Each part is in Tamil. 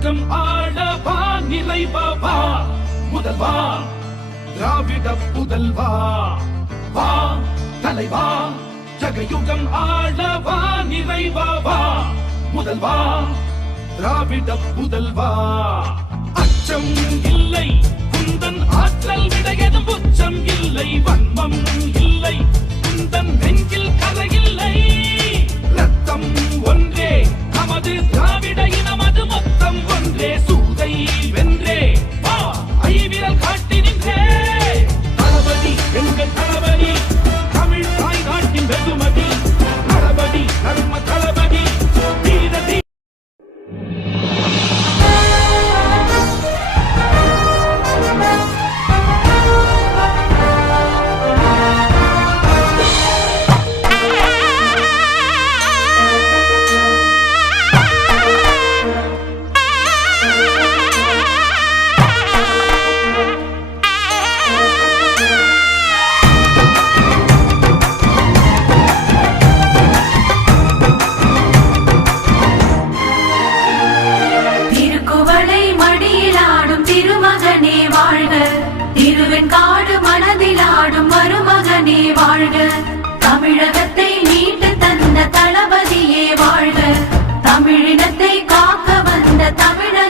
யுகம் ஆளவா நிலைவா முதல்வா திராவிட புதல்வா. வா தலைவா. ஜகயுகம் ஆளவா நிறைவா முதல்வா திராவிட புதல்வா. அச்சம் இல்லை. திருவெண் காடு மனதில் ஆடும் மருமகனே வாழ்க. தமிழகத்தை மீட்டு தந்த தளபதியே வாழ்க. தமிழினத்தை காக்க வந்த தமிழ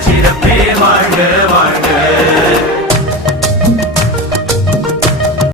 记得